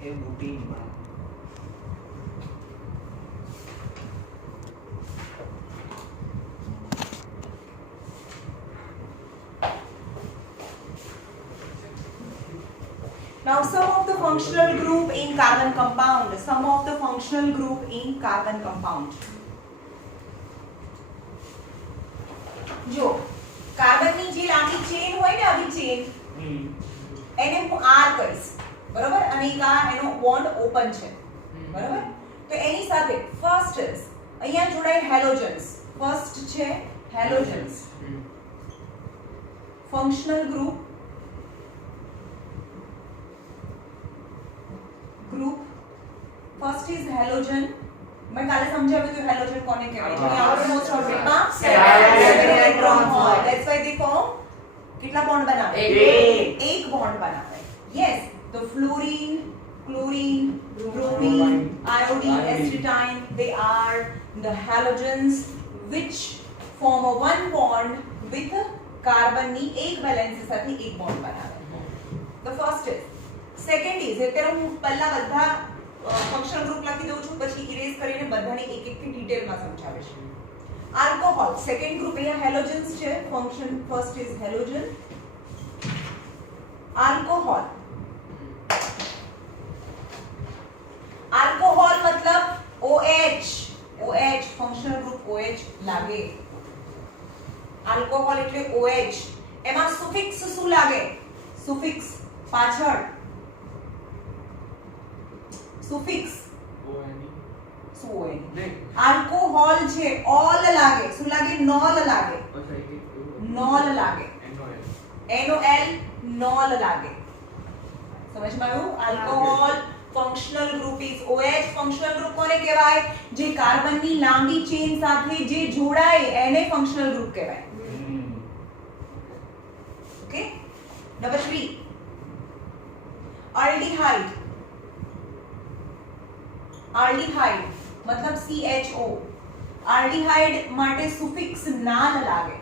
A બુટીનમાં Now sum of the functional group in carbon compound. Sum of the functional group in carbon compound. જો કાર્બનની જે લાંબી chain હોય ને આવી chain એને હું R કહીશ બરાબર અને એક આ એનો બોન્ડ ઓપન છે બરાબર તો એની સાથે ફર્સ્ટ અહીંયા જોડાય હેલોજન્સ ફર્સ્ટ છે halogens functional group first is halogen मैं काले समझावी तो हेलोजन कोने कहेवाय છે આઉટરમોસ્ટ ઓર્બિટ માં 7 ઇલેક્ટ્રોન હોય ધેટ્સ વાય દે ફોર્મ કેટલા બોન્ડ બનાવે એક બોન્ડ બનાવે યસ તો fluorine chlorine bromine iodine acetylene they are the halogens which form a one bond with carbon ની એક વેલેન્સી સાથે એક બોન્ડ બનાવે the first is second is અત્યારે હું પહેલા બધા ફંક્શનલ ગ્રુપ લખી દઉં છું પછી ઇરેઝ કરીને બધાને એક એક થી ડિટેલમાં સમજાવીશ આલ્કોહોલ સેકન્ડ ગ્રુપ અહીંયા હેલોજન્સ છે function first is halogen alcohol alcohol मतलब OH OH functional group OH લાગે આલ્કોહોલ એટલે OH એમાં સુફિક્સ શું લાગે સુફિક્સ પાછળ સુફિક્સ આલ્કોહોલ છે ઓલ લાગે શું લાગે નોલ લાગે નોલ લાગે NOL નોલ લાગે સમજમાં આવ્યું alcohol functional group is OH functional group કોને કહેવાય જે કાર્બનની લાંબી ચેન સાથે જે જોડાય એને ફંક્શનલ ગ્રુપ કહેવાય ઓકે નંબર 3 અલ્ડીહાઇડ aldehyde मतलब CHO aldehyde માટે સુફિક્સ નાલ લાગે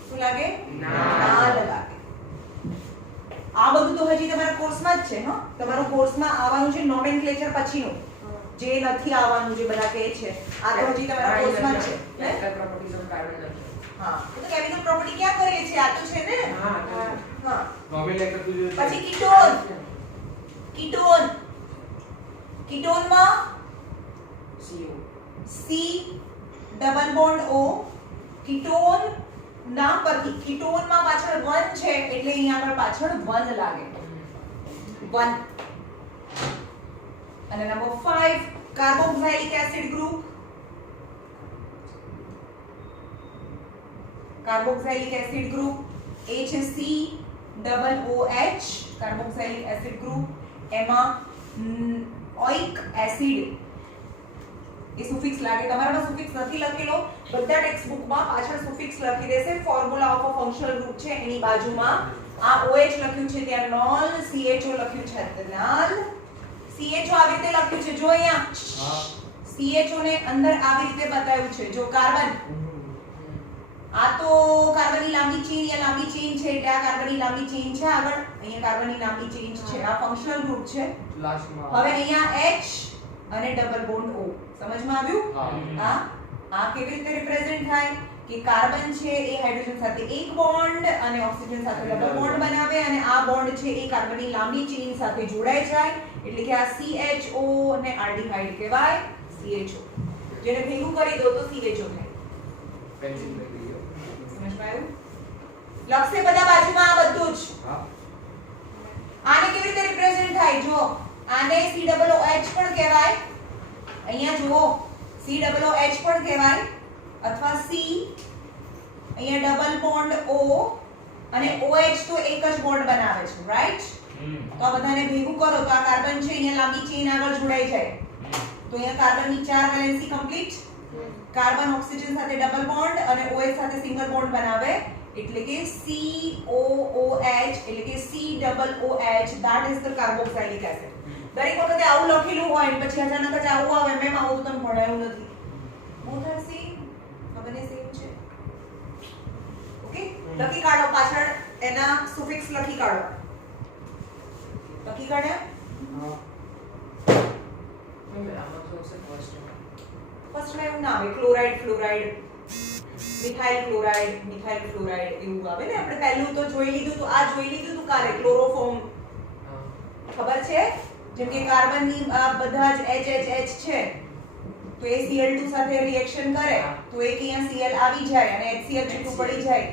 શું લાગે નાલ લાગે આ બધું તો હજી તમારા કોર્સમાં જ છે હો તમારો કોર્સમાં આવવાનું છે નોમેનક્લેચર પછીનું જે નથી આવવાનું જે બધા કહે છે આ તો હજી તમારા કોર્સમાં જ છે કેમિકલ પ્રોપર્ટીઝ ઓફ કાર્બન હા તો કેમિકલ પ્રોપર્ટી ક્યાં કરીએ છીએ આ તો છે ને હા નોમેનક્લેચર પછી કીટોન કીટોન કીટોનમાં C double bond O ketone ના પરથી કીટોન માં પાછળ 1 છે એટલે અહીંયા આગળ પાછળ 1 લાગે 1 અને number 5 carboxylic acid group carboxylic acid group એ છે C double OH carboxylic acid group એમાં ઓઇક એસિડ એ સુફિક્સ લાગે તમારામાં સુફિક્સ નથી લખેલો બધા ટેક્સ્ટ બુકમાં પાછળ સુફિક્સ લખી દેશે formula of a functional group છે એની બાજુમાં આ OH લખ્યું છે ત્યાં નોલ CHO લખ્યું છે નાલ CHO આવી રીતે લખ્યું છે જો અહીંયા CHO ને અંદર આવી રીતે બતાવ્યું છે જો કાર્બન આ તો કાર્બનની લાંબી ચેન या લાંબી ચેન છે એટલે આ કાર્બનની લાંબી ચેન છે આગળ અહીંયા કાર્બનની લાંબી ચેન છે આ ફંક્શનલ ગ્રુપ છે હવે અહીંયા H અને ડબલ બોન્ડ O સમજમાં આવ્યું હા આ કેવી રીતે રિપ્રેઝન્ટ થાય કે કાર્બન છે એ હાઇડ્રોજન સાથે એક બોન્ડ અને ઓક્સિજન સાથે ડબલ બોન્ડ બનાવે અને આ બોન્ડ છે એ કાર્બનની લાંબી ચેન સાથે જોડાઈ જાય એટલે કે આ CHO ને આલ્ડીહાઇડ કહેવાય CHO જેને ભેગું કરી દો તો CHO થાય પેન્સિલ લઈ ગયો સમજમાં આવ્યું લખશે બધા બાજુમાં આ બધું જ આને કેવી રીતે રિપ્રેઝન્ટ થાય જો આને COOH પણ કહેવાય અહીંયા જુઓ COOH પણ કહેવાય અથવા C અહીંયા ડબલ બોન્ડ O અને OH તો એક જ બોન્ડ બનાવે છે રાઈટ તો આ બધાને ભેગું કરો તો આ કાર્બન છે અહીંયા લાંબી ચેન આગળ જોડાઈ જાય તો અહીંયા કાર્બનની 4 વેલેન્સી કમ્પ્લીટ કાર્બન ઓક્સિજન સાથે ડબલ બોન્ડ અને OH સાથે સિંગલ બોન્ડ બનાવે એટલે કે COOH એટલે કે COOH that is the carboxylic acid દરેક વખતે આવું લખેલું હોય અને પછી અચાનક જ આવું આવે મેમ આવું તમને ભણાયું નથી both are same આ બંને સેમ છે ઓકે લખી કાઢો પાછળ એના સુફિક્સ લખી કાઢો લખી કાઢ્યા ફર્સ્ટ માં એવું ના આવે ક્લોરાઇડ ફ્લોરાઇડ મિથાઇલ ક્લોરાઇડ એવું આવે ને આપણે પહેલું તો જોઈ લીધું તો આ જોઈ લીધું તો કાલે ક્લોરોફોર્મ ખબર છે જેમ કે કાર્બન ની આ બધા જ HH છે તો એ Cl2 સાથે રિએક્શન કરે તો એક અહીંયા Cl આવી જાય અને HCl છૂટું પડી જાય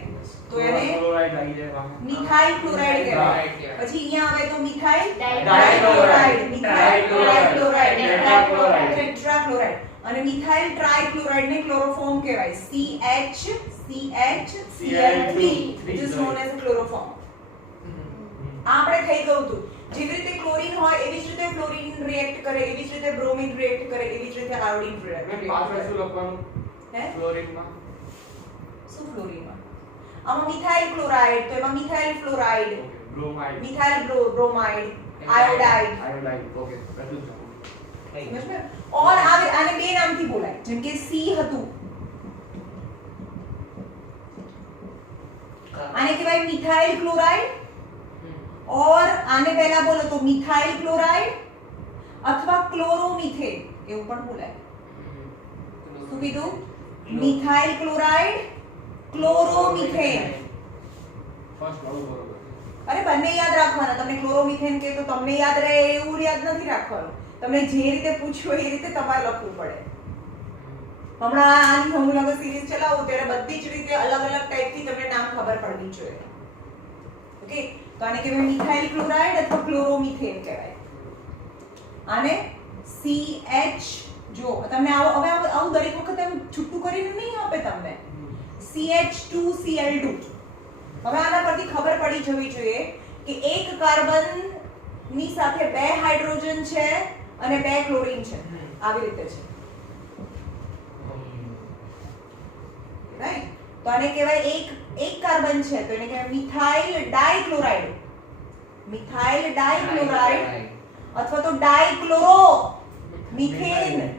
તો એને ક્લોરાઇડ આવી જાય મિથાઇલ ક્લોરાઇડ કહેવાય પછી અહીંયા આવે તો methyl dichloride, methyl chloride tetrachloride. Tetrachloride અને મિથાઇલ ટ્રાઇક્લોરાઇડ ને ક્લોરોફોર્મ કહેવાય CHCl3 which is known as a chloroform આ આપણે થઈ ગયું હતું જેવી રીતે ક્લોરીન હોય એવી જ રીતે ફ્લોરીન રિએક્ટ કરે એવી જ રીતે બ્રોમિન રિએક્ટ કરે એવી જ રીતે આયોડીન રિએક્ટ મેં પાછળ શું લખવાનું હે ફ્લોરિનમાં શું ફ્લોરીનમાં આમાં મિથાઇલ ક્લોરાઇડ તો એમાં methyl fluoride bromide methyl bromide iodide okay બધું જ સમજ में और આવે આને બે નામથી બોલાય જેમ કે સી હતું આને કહેવાય મિથાઇલ ક્લોરાઇડ और આને પહેલા બોલો તો મિથાઇલ ક્લોરાઇડ અથવા ક્લોરોમિથેન એવું પણ બોલાય શું કીધું મિથાઇલ ક્લોરાઇડ ક્લોરોમિથેન ફર્સ્ટ વાળું બરોબર અરે બંને યાદ રાખવાના તમને ક્લોરોમિથેન કે તો તમને યાદ રહે એવું યાદ નથી રાખવાનું તમને જે રીતે પૂછ્યું એ રીતે તમારે લખવું પડે હમણાં આની હોમોલોગસ સિરીઝ ચલાવો ત્યારે બધી જ રીતે અલગ અલગ ટાઈપથી તમને નામ ખબર પડવી જોઈએ ઓકે તો આને કહેવાય મિથાઇલ ક્લોરાઇડ અથવા ક્લોરોમિથેન કહેવાય આને CH જો તમને આવું દરેક વખત એમ છૂટું કરીને નહીં આપે તમને CH2Cl2 હવે આના પરથી ખબર પડી જવી જોઈએ કે એક કાર્બન ની સાથે બે હાઇડ્રોજન છે અને બે ક્લોરીન છે આવી રીતે છે રાઈટ તો આને કહેવાય એક કાર્બન છે તો એને કહેવાય મિથાઇલ ડાઇક્લોરાઇડ અથવા તો ડાઇક્લોરો મિથેન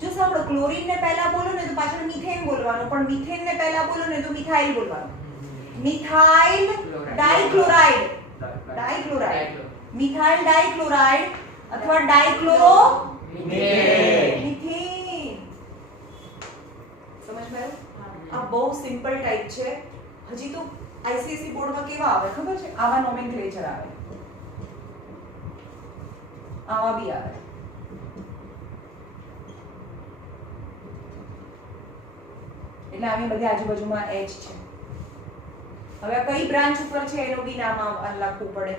જો સાંભળો ક્લોરીન ને પહેલા બોલો ને તો પાછળ મિથેન બોલવાનું પણ મિથેન ને પહેલા બોલો ને તો મિથાઇલ બોલવાનું મિથાઇલ ડાઇક્લોરાઇડ મિથાઇલ ડાઇક્લોરાઇડ અથવા ડાઇક્લોરો મિથેન સમજ માં આ બહુ સિમ્પલ ટાઈપ છે હજી તો આઈસીએસઈ બોર્ડમાં કેવા આવે ખબર છે આવા નોમેનક્લેચર આવે આવા બી આવે એટલે આની બધી આજુબાજુમાં H છે હવે કઈ બ્રાન્ચ ઉપર છે એનું બી નામ લખવું પડે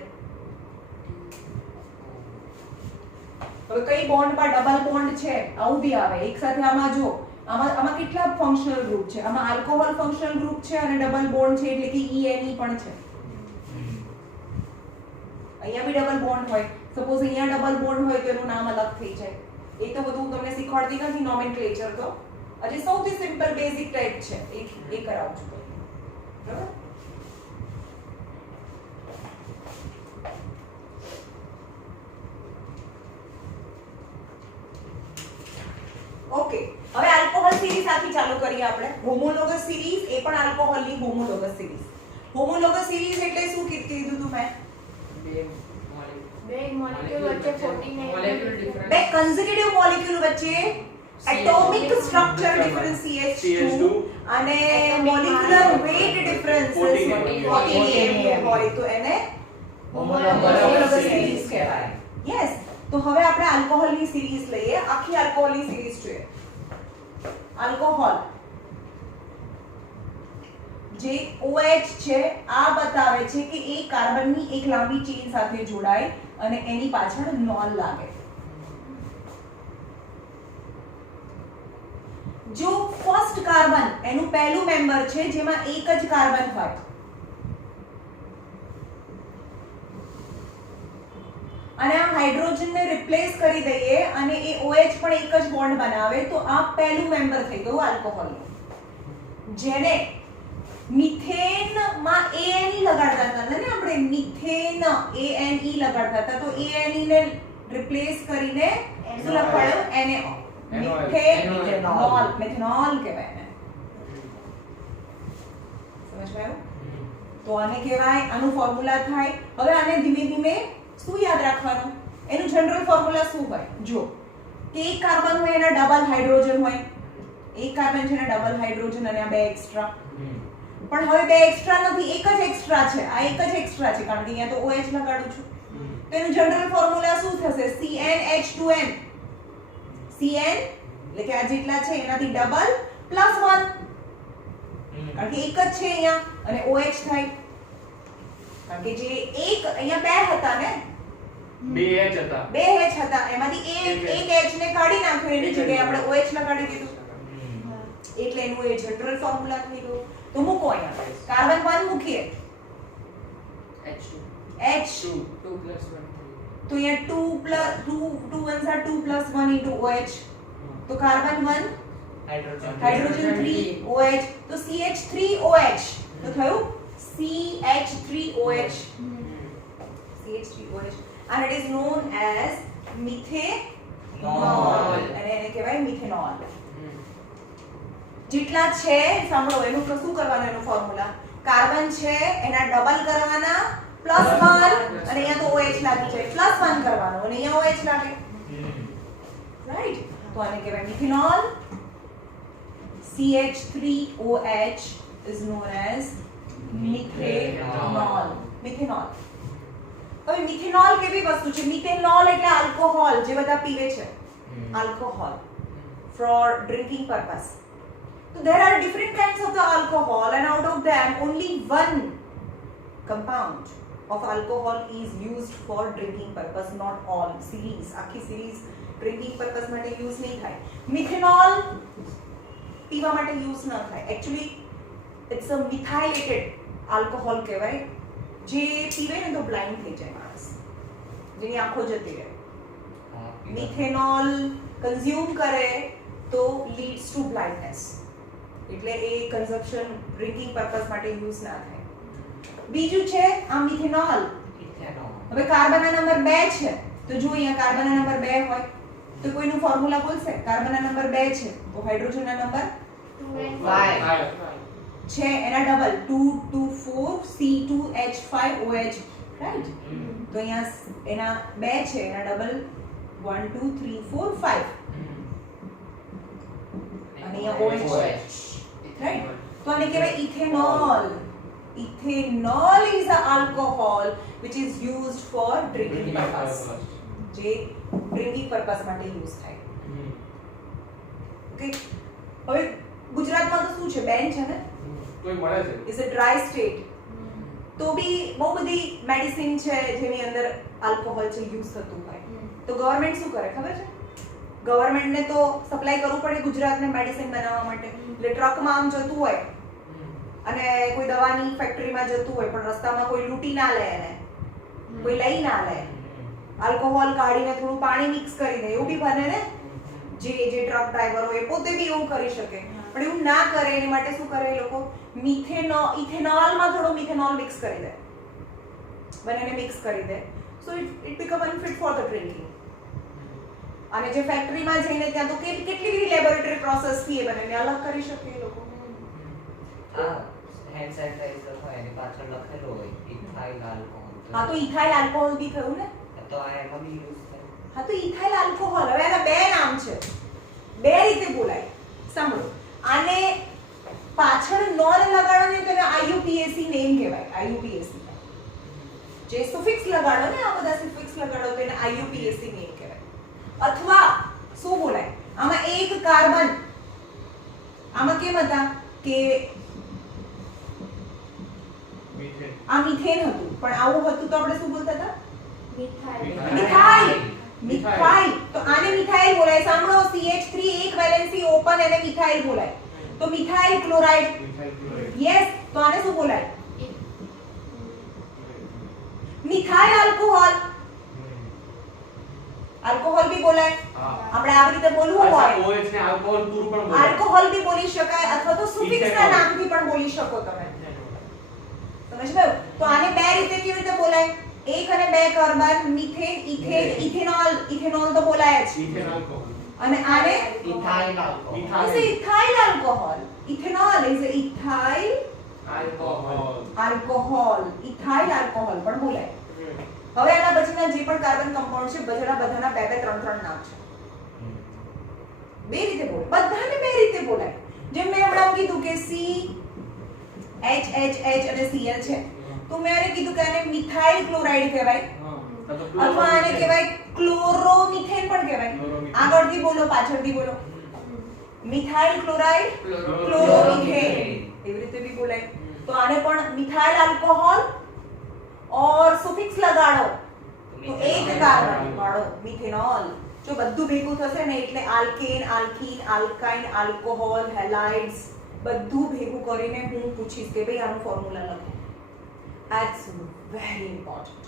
હવે કઈ બોન્ડમાં ડબલ બોન્ડ છે આવું બી આવે એક સાથે આમાં જો આમાં કેટલા ફંક્શનલ ગ્રુપ છે આમાં આલ્કોહોલ ફંક્શનલ ગ્રુપ છે અને ડબલ બોન્ડ છે એટલે કે ENE પણ છે અહીંયા બી ડબલ બોન્ડ હોય સપોઝ અહીંયા ડબલ બોન્ડ હોય તો એનું નામ અલગ થઈ જાય એ તો બધું તમને શીખવાડતી નથી નોમેનક્લેચર તો આજે સૌથી સિમ્પલ બેઝિક ટાઈપ છે એ કરાવું છું બરાબર ઓકે હવે આલ્કોહોલ સિરીઝ આખી ચાલુ કરીએ આપણે હોમોલોગસ સિરીઝ એ પણ આલ્કોહોલની હોમોલોગસ સિરીઝ એટલે શું કીધું તું મેં બે મોલેક્યુલ વચ્ચે 49 બે કન્ઝર્વેટિવ મોલેક્યુલ વચ્ચે એટોમિક સ્ટ્રક્ચર ડિફરન્સ CH2 અને મોલેક્યુલર વેટ ડિફરન્સ 48 હોય તો એને હોમોલોગસ સિરીઝ કહેવાય યસ તો હવે આપણે આલ્કોહોલની સિરીઝ લઈએ આખી આલ્કોહોલની સિરીઝ જોઈએ આલ્કોહોલ જે OH છે આ બતાવે છે કે એ કાર્બનની એક લાંબી ચેન સાથે જોડાય અને એની પાછળ નોન લાગે જો ફર્સ્ટ કાર્બન એનું પહેલું મેમ્બર છે જેમાં એક જ કાર્બન હોય અને આ હાઇડ્રોજનને રિપ્લેસ કરી દઈએ અને એ OH પણ એક જ બોન્ડ બનાવે તો આ પહેલું મેમ્બર થઈ ગયું આલ્કોહોલનું જેને મિથેન માં ANE લગાડતા હતા ને આપણે મિથેન ANE લગાડતા હતા તો ANE ને રિપ્લેસ કરીને શું લખાયું મિથેનોલ કહેવાય એને સમજાયું તો આને કહેવાય આનું ફોર્મ્યુલા થાય હવે આને ધીમે ધીમે શું યાદ રાખવાનું એનું જનરલ ફોર્મ્યુલા શું હોય જો કે એક કાર્બન હોય એના ડબલ હાઇડ્રોજન હોય, એક કાર્બન છે એના ડબલ હાઇડ્રોજન અને આ બે એક્સ્ટ્રા. પણ હવે બે એક્સ્ટ્રા નથી, એક જ એક્સ્ટ્રા છે. આ એક જ એક્સ્ટ્રા છે કારણ કે અહીંયા તો OH લગાડું છું. તો એનું જનરલ ફોર્મ્યુલા શું થશે? CnH2n. Cn એટલે કે આ જેટલા છે એનાથી ડબલ પ્લસ 1 કારણ કે એક જ છે અહીંયા અને OH થાય કારણ કે જે એક અહીંયા બે હતા ને, બે H હતા, બે H હતા, એમાંથી એક H ને કાઢી નાખ્યો, એની જગ્યાએ આપણે OH લગાડી દીધું એટલે એનું એ જનરલ ફોર્મ્યુલા થઈ ગયું. તો મૂકો અહીંયા કાર્બન 1 મૂકીએ H2 H 2 plus 1 તો અહીંયા 2 ones are 2 plus 1 into OH તો કાર્બન 1 હાઇડ્રોજન 3 OH તો CH3OH તો થયું CH3OH CH3OH and it is known as methanol અને એને કહેવાય મિથેનોલ. જેટલા છે સાંભળો એનું શું કરવાનું, એનું ફોર્મ્યુલા કાર્બન છે એના ડબલ કરવાના પ્લસ 1 અને અહીંયા તો OH લાગી જાય પ્લસ 1 કરવાનું અને અહીંયા OH લાગે, રાઈટ? તો આને કહેવાય methanol. CH3OH is known as methanol. Methanol. હવે મિથેનોલ કેવી વસ્તુ છે? મિથેનોલ એટલે આલ્કોહોલ જે બધા પીવે છે, alcohol for drinking purpose. So there are different kinds of the alcohol and out of them only one compound of alcohol is used for drinking purpose, not all. Series આખી series drinking purpose માટે use નહીં થાય. Methanol પીવા માટે use ન થાય. Actually it's a methylated alcohol કહેવાય. જે પીવે ને તો બ્લાઇન્ડ થઈ જાય માણસ, જેની આંખો જતી રહે. મિથેનોલ કન્ઝ્યુમ કરે તો લીડ્સ ટુ બ્લાઇન્ડનેસ એટલે એ કન્ઝમ્પશન ડ્રિંકિંગ પર્પસ માટે યુઝ ના થાય. બીજું છે આ મિથેનોલ. હવે કાર્બનના નંબર 2 છે તો જો અહીંયા કાર્બનના નંબર 2 હોય તો કોઈનું ફોર્મ્યુલા બોલશે? કાર્બનના નંબર 2 છે તો હાઇડ્રોજનના નંબર 5 છે એના ડબલ 2 2 4 C2H5OH, રાઈટ? તો અહીંયા એના 2 છે એના ડબલ 1 2 3 4 5 અને અહીંયા OH, રાઈટ? તો આને કહેવાય ethanol. Ethanol is an alcohol which is used for drinking purpose. જે ડ્રિંકિંગ પર્પસ માટે યુઝ થાય. ઓકે, હવે ગુજરાતમાં તો શું છે? બેન છે ને, તોય મળે છે. Is a dry state. તો બી બહુ બધી મેડિસિન છે જેની અંદર આલ્કોહોલ છે યુઝ થતું હોય. તો ગવર્નમેન્ટ શું કરે ખબર છે? ગવર્નમેન્ટને તો સપ્લાય કરવું પડે ગુજરાતને મેડિસિન બનાવવા માટે. એટલે ટ્રકમાં આમ જતું હોય અને કોઈ દવાની ફેક્ટરીમાં જતું હોય પણ રસ્તામાં કોઈ લૂંટી ના લે એને, કોઈ લઈ ના લે, આલ્કોહોલ કાઢીને થોડું પાણી મિક્સ કરી દે, એવું બી બને ને? જે ટ્રક ડ્રાઈવર હોય એ પોતે બી એવું કરી શકે પણ એવું ના કરે એની માટે શું કરે એ લોકો? ઇથેનોલમાં થોડો મિથેનોલ મિક્સ કરી દે, બંનેને મિક્સ કરી દે. So it become unfit for the drinking. અને જે ફેક્ટરીમાં જઈને ત્યાં તો કેટલી બધી લેબોરેટરી પ્રોસેસ થી એ બંનેને અલગ કરી શકે એ લોકો. હેન્ડ સેનિટાઈઝર હોય એની પાછળ લખેલું હોય ઇથાઇલ આલ્કોહોલ. હા તો ઇથાઇલ આલ્કોહોલ બી થયું ને? તો આ એમાં બી યુઝ થાય. હા તો ઇથાઇલ આલ્કોહોલ. હવે આના બે નામ છે, બે રીતે બોલાય. સાંભળો, આને પાછળ નોન લગાડો ને તો એને IUPAC નેમ કહેવાય. IUPAC જે સુફિક્સ લગાડો ને, આ બધા સુફિક્સ લગાડો તો એને IUPAC નેમ કહેવાય. અથવા શું બોલાય? આમાં એક કાર્બન, આમાં કેમ હતા કે આ મિથેન હતું પણ આવું હતું તો આપણે શું બોલતા હતા? મિથાઇલ. મિથાઇલ. તો આને મિથાઇલ બોલાય. સાંભળો, CH3 એક વેલેન્સી ઓપન એને મિથાઇલ બોલાય. તો મિથાઇલ ક્લોરાઇડ. યસ. તો આને શું બોલાય? Methyl alcohol. આલ્કોહોલ બી બોલાય. આપણે આવી રીતે બોલવું હોય OH ને આલ્કોહોલ પૂરું પણ બોલાય. આલ્કોહોલ બી બોલી શકાય અથવા તો સુફિક્સના નામથી પણ બોલી શકો તમે. સમજ ગયો? તો આને બે રીતે કેવી રીતે બોલાય? એક અને બે carbon, methane, ethane, ethanol. Ethanol તો બોલાય જ. Ethane alcohol. અને આને ethyl alcohol. is ethyl alcohol. Ethanol is ethyl alcohol. alcohol. ethyl alcohol પણ બોલાય. હવે આના પછીના જે પણ કાર્બન કમ્પાઉન્ડ છે બધાના બે બે ત્રણ ત્રણ નામ છે. બે રીતે બોલે, બધાને બે રીતે બોલાય. જેમ મેં હમણાં કીધું કે C H H H અને Cl છે, તો મેં આને કીધું કે આને મિથાઇલ ક્લોરાઇડ કહેવાય અથવા આને કહેવાય ક્લોરોમિથેન પણ કહેવાય. આગળથી બોલો, પાછળથી બોલો. મિથાઇલ ક્લોરાઇડ, ક્લોરોમિથેન, એવી રીતે બી બોલાય. તો આને પણ મિથાઇલ આલ્કોહોલ और સુફિક્સ લગાડો તો એક કાર્બન વાળો મિથેનોલ. જો બધું ભેગું થશે ને એટલે આલ્કેન, આલ્કીન, આલ્કાઇન, આલ્કોહોલ, હેલાઇડ્સ બધું ભેગું કરીને હું પૂછીશ કે ભાઈ આનું ફોર્મ્યુલા લખો. That's very important.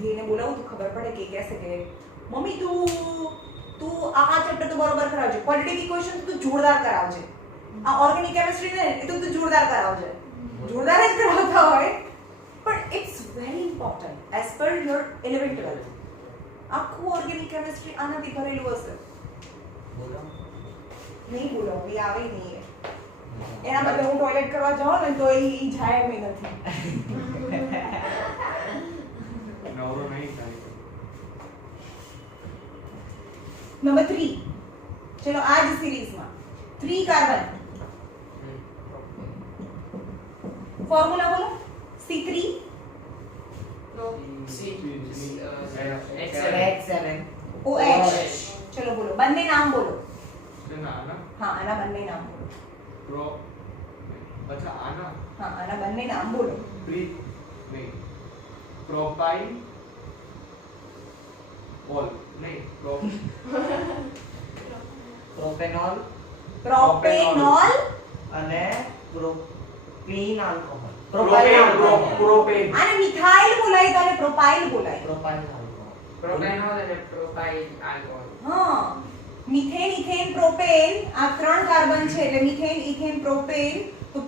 ધીરે બોલાવું તો ખબર પડે કે કહેશે કે મમ્મી તું આ ચેપ્ટર તો બરોબર કરાવજે, ક્વોલિટી ઇક્વેશન તો જોરદાર કરાવજે, આ ઓર્ગેનિક કેમિસ્ટ્રી ને એ તો તું જોરદાર કરાવજે. જોરદાર જ કરાવતા હોય પણ it's very important as per your 11th 12th. આખું ઓર્ગેનિક કેમિસ્ટ્રી આનાથી ભરેલું હશે. બોલો નહીં બોલો, એ આવે નહીં. એના બદલે હું ટોયલેટ કરવા જાઉં ને તો એ જાય એમ નથી. નવરો નહીં થાય. નંબર 3, ચલો આ જ સિરીઝમાં 3 કાર્બન ફોર્મ્યુલા બોલો. C3 OH. ચલો બોલો, બંને નામ બોલો. હા, આના બંને નામ બોલો. અચ્છા આના હા, આના બંને નામ બોલો. પ્રોપાઇલ ઓલ નહીં પ્રોપેનોલ પ્રોપેનોલ અને પ્રોપીન આલ્કોહોલ. પ્રોપેન આને મિથાઇલ બોલાય તો આને પ્રોપાઇલ બોલાય. Propyl alcohol. પ્રોપેનોલ અને પ્રોપાઇલ આલ્કોહોલ. હા, મિથેન, ઇથેન, પ્રોપેન આ 3 કાર્બન છે એટલે મિથેન, ઇથેન, પ્રોપેન. તો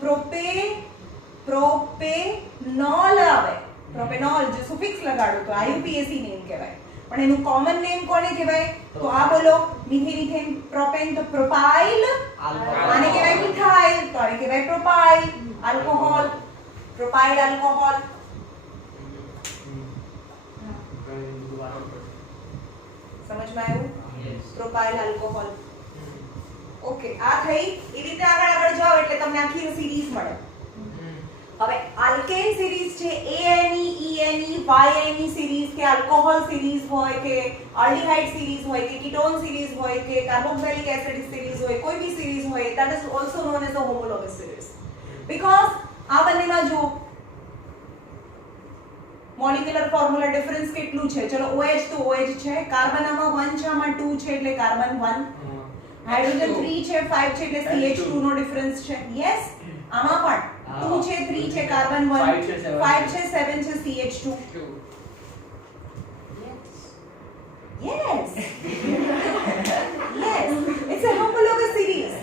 પ્રોપેનોલ આવે. પ્રોપેનોલ જે સુફિક્સ લગાડો તો IUPAC નેમ કહેવાય. પણ એનું કોમન નેમ કોને કહેવાય? તો આ બોલો, મિથેન, ઇથેન, પ્રોપેન તો પ્રોપાઇલ. આને કહેવાય મિથાઇલ તો આને કહેવાય પ્રોપાઇલ આલ્કોહોલ. Propyl alcohol. સમજમાં આવ્યું? Propyl alcohol. ઓકે, આ થઈ. એ રીતે આગળ જાઓ એટલે તમને આખી સિરીઝ મળે. હવે આલ્કેન સિરીઝ છે, ANE, ENE, YNE સિરીઝ કે આલ્કોહોલ સિરીઝ હોય કે આલ્ડીહાઇડ સિરીઝ હોય કે કીટોન સિરીઝ હોય કે કાર્બોક્સિલિક એસિડ સિરીઝ હોય, કોઈ બી સિરીઝ હોય, that is also known as a homologous series. Because આ બંનેમાં જો મોલેક્યુલર ફોર્મ્યુલા ડિફરન્સ કેટલું છે? ચલો OH તો OH છે, કાર્બન આમાં 1 છે, આમાં 2 છે એટલે કાર્બન 1, હાઇડ્રોજન 3 છે, 5 છે એટલે CH2 નો ડિફરન્સ છે. યસ, આમાં પણ 2 છે, 3 છે, કાર્બન 1, 5 છે, 7 છે, CH2. Yes. Yes, it's a homologous series.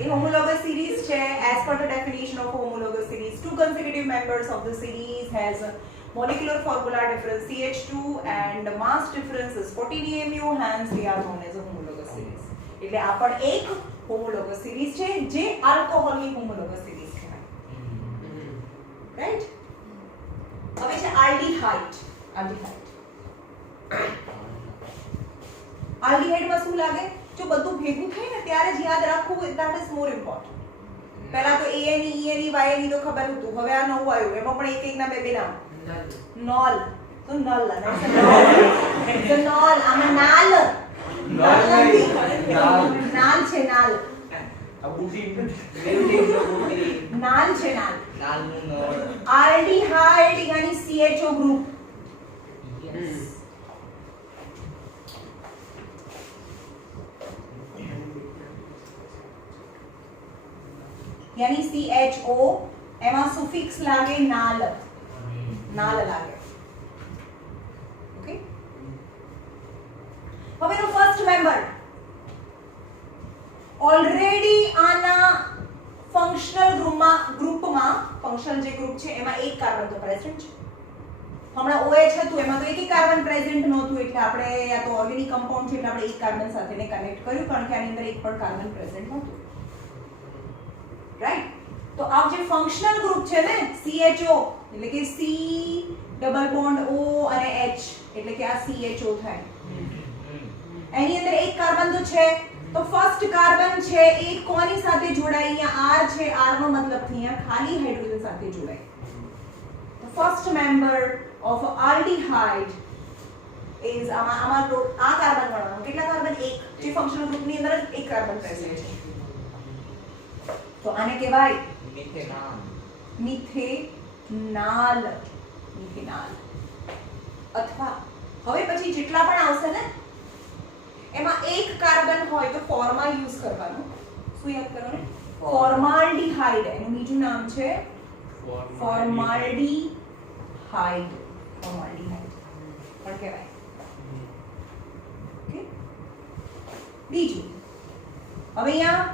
A homologous series છે, as per the definition of homologous series, 2 consecutive members of the series has a molecular formula difference CH2 and mass difference is 14 EMU, hence they are known as a homologous series. એટલે આ પણ એક homologous series છે જે આલ્કોહોલની homologous series કહેવાય. Right? હવે છે aldehyde. આલ્ડીહાઇડમાં શું લાગે? જો બધું ભેગું થાય ને ત્યારે જ યાદ રાખવું, that is more important. પહેલા તો ANE, ENE, YNE તો ખબર હતું, હવે આ નવું આવ્યું, એમાં પણ એક ના બે નામ. નોલ તો નલ નોલ આમાં નાલ નાલ છે, નાલ નાલ છે, નાલ આલ્ડીહાઇડ यानी CHO ગ્રુપ. यानी CHO એમાં સુફિક્સ લાગે નાલ, નાલ લાગે. ઓકે, હવે નો ફર્સ્ટ મેમ્બર ઓલરેડી આના ફંક્શનલ ગ્રુપમાં ફંક્શનલ જે ગ્રુપ છે એમાં એક કાર્બન તો પ્રેઝન્ટ છે. હમણાં OH હતું એમાં તો એક કાર્બન પ્રેઝન્ટ નહોતું એટલે આપણે યા તો ઓર્ગેનિક કમ્પાઉન્ડ છે એટલે આપણે એક કાર્બન સાથેને કનેક્ટ કર્યું કારણ કે આની અંદર એક પણ કાર્બન પ્રેઝન્ટ નહોતું. રાઈટ? તો આ જે ફંક્શનલ ગ્રુપ છે ને CHO એટલે કે C ડબલ બોન્ડ O અને H એટલે કે આ CHO થાય. એની અંદર એક કાર્બન તો છે, તો ફર્સ્ટ કાર્બન છે એ કોની સાથે જોડાય? અહીંયા R છે, R નો મતલબ થી અહીંયા ખાલી હાઇડ્રોજન સાથે જોડાય. The first member of aldehyde is આમાં તો આ કાર્બન ગણવાનો. કેટલા કાર્બન? એક. જે ફંક્શનલ ગ્રુપની અંદર જ એક કાર્બન પ્રેઝન્ટ છે. તો આને કહેવાય મિથેનાલ. મિથેનાલ. મિથેનાલ. અથવા હવે પછી જેટલા પણ આવશે ને એમાં એક કાર્બન હોય તો ફોર્મા યુઝ કરવાનું. શું યાદ કરવાનું? ફોર્માલ્ડીહાઇડ. એનું બીજું નામ છે ફોર્માલ્ડીહાઇડ. ફોર્માલ્ડીહાઇડ પણ કહેવાય. ઓકે. બીજું હવે અહીંયા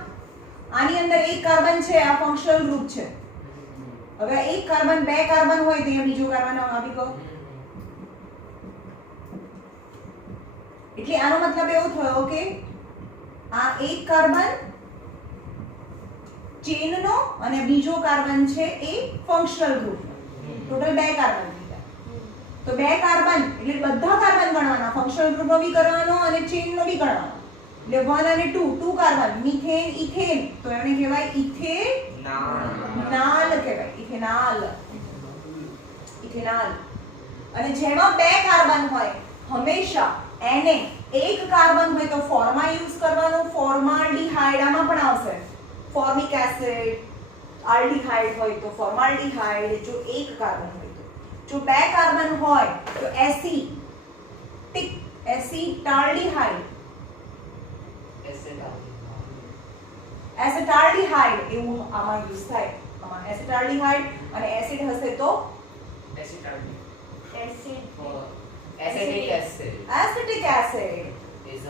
આની અંદર એક કાર્બન છે, આ ફંક્શનલ ગ્રુપ છે. હવે એક કાર્બન બે કાર્બન હોય તો અહીંયા બીજો કાર્બન આવી ગયો. એટલે આનો મતલબ એવો થયો કે આ એક કાર્બન ચેન નો અને બીજો કાર્બન છે એ ફંક્શનલ ગ્રુપ. ટોટલ બે કાર્બન થયા. તો બે કાર્બન એટલે બધા કાર્બન ગણવાના, ફંક્શનલ ગ્રુપ નો બી કરવાનો અને ચેન નો બી ગણવાનો. એટલે 1 અને 2 ટુ કાર્બન. મિથેન, ઇથેન, તો એને કહેવાય ઇથેનાલ કહેવાય. ઇથેનાલ. ઇથેનાલ. અને જેમાં બે કાર્બન હોય હંમેશા એને એક કાર્બન હોય તો ફોર્મા યુઝ કરવાનો. ફોર્માલ્ડીહાઇડ આમાં પણ આવશે. ફોર્મિક એસિડ, આલ્ડીહાઇડ હોય તો ફોર્માલ્ડીહાઇડ. જો એક કાર્બન હોય તો. જો બે કાર્બન હોય તો એસિટાલ્ડીહાઇડ. એસિટાલ્ડીહાઇડ એવું આમાં યુઝ થાય. આમાં એસિટાલ્ડીહાઇડ અને એસિડ હશે તો Acetic acid acetic acid. is a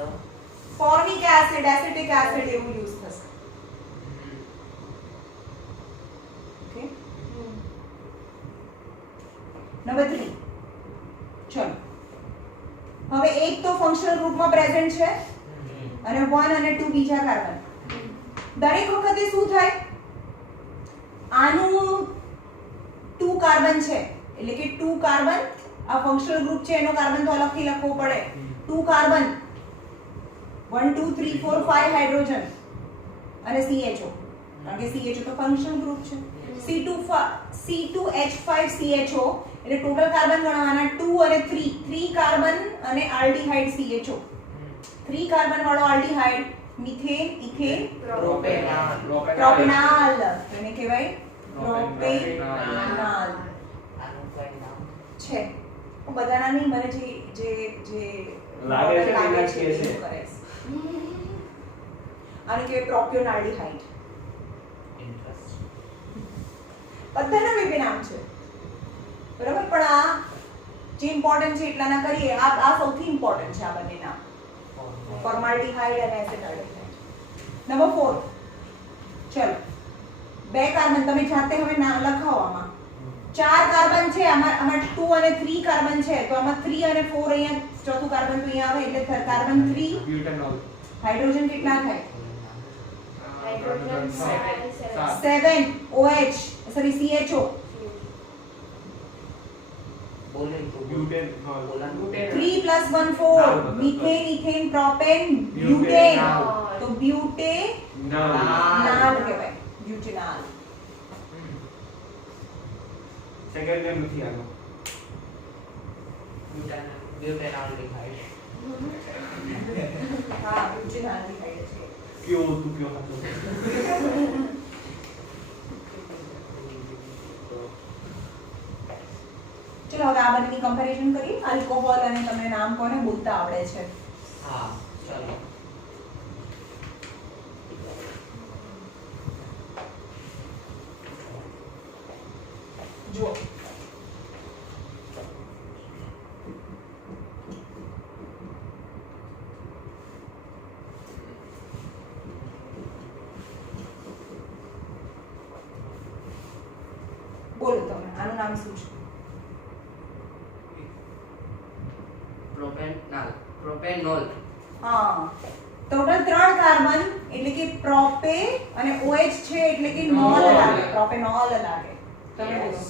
formic acid, acetic acid એવું યુઝ થશે. ઓકે. નંબર 3. ચલો હવે એક તો ફંક્શનલ ગ્રુપમાં પ્રેઝન્ટ છે અને 1 અને 2 બીજા કાર્બન. દરેક વખતે શું થાય? આનું 2 કાર્બન છે એટલે કે 2 કાર્બન આ ફંક્શનલ ગ્રુપ છે એનો કાર્બન તો અલગથી લખવો પડે. 2 કાર્બન 1 2 3 4 5 હાઇડ્રોજન અને CHO. કારણ કે CHO તો ફંક્શનલ ગ્રુપ છે. C2H5CHO એટલે ટોટલ કાર્બન ગણવાના 2 અને 3. 3 કાર્બન અને આલ્ડીહાઇડ CHO. 3 કાર્બન વાળો આલ્ડીહાઇડ મિથેન, ઇથેન, પ્રોપેનાલ. એને કહેવાય પ્રોપેનાલ. આનું કઈ નામ છે બધાના નહીં, મને જે લાગે છે લાગે એના છે કે છે. એવું કરે છે. આને કહેવાય પ્રોપિયોનાલ્ડીહાઇડ. ઇન્ટરેસ્ટ બધાના બે બે નામ છે બરાબર, પણ આ જે ઇમ્પોર્ટન્ટ છે એટલાના કરીએ. આ સૌથી ઇમ્પોર્ટન્ટ છે આ બંને નામ, ફોર્માલ્ડીહાઇડ અને એસિટાલ્ડીહાઇડ. નંબર 4. ચલો બે કાર્બન તમે જાતે હવે નામ લખાવો. આમાં 4 કાર્બન છે, આમાં 2 અને 3 કાર્બન છે, તો આમાં 3 અને 4 અહીંયા ચોથું કાર્બન તો અહીંયા આવે એટલે કાર્બન 3. બ્યુટેનોલ. હાઇડ્રોજન કેટલા થાય? Hydrogen 7 OH sorry CHO. બોલે તો બ્યુટેન. બોલા 3 + 1 4 મિથેન, ઇથેન, પ્રોપેન, બ્યુટેન. તો બ્યુટેનાલ કહેવાય. બ્યુટેનાલ. સેકન્ડ નેમ નથી આનો. બ્યુટેનાલ્ડીહાઇડ. હા બ્યુટેનાલ કહેવાય છે. કયો તું કયો હતો? ચલો હવે આ બંનેની કમ્પેરિઝન કરીએ. આલ્કોહોલ અને તમને નામ કોને બોલતા આવડે છે? હા ચાલો જુઓ. બોલો તમે આનું નામ શું છે? પ્રોપેનોલ. હા ટોટલ 3 કાર્બન એટલે કે પ્રોપે અને OH છે એટલે કે નોલ લાગે. પ્રોપેનોલ લાગે. તમે બોલો.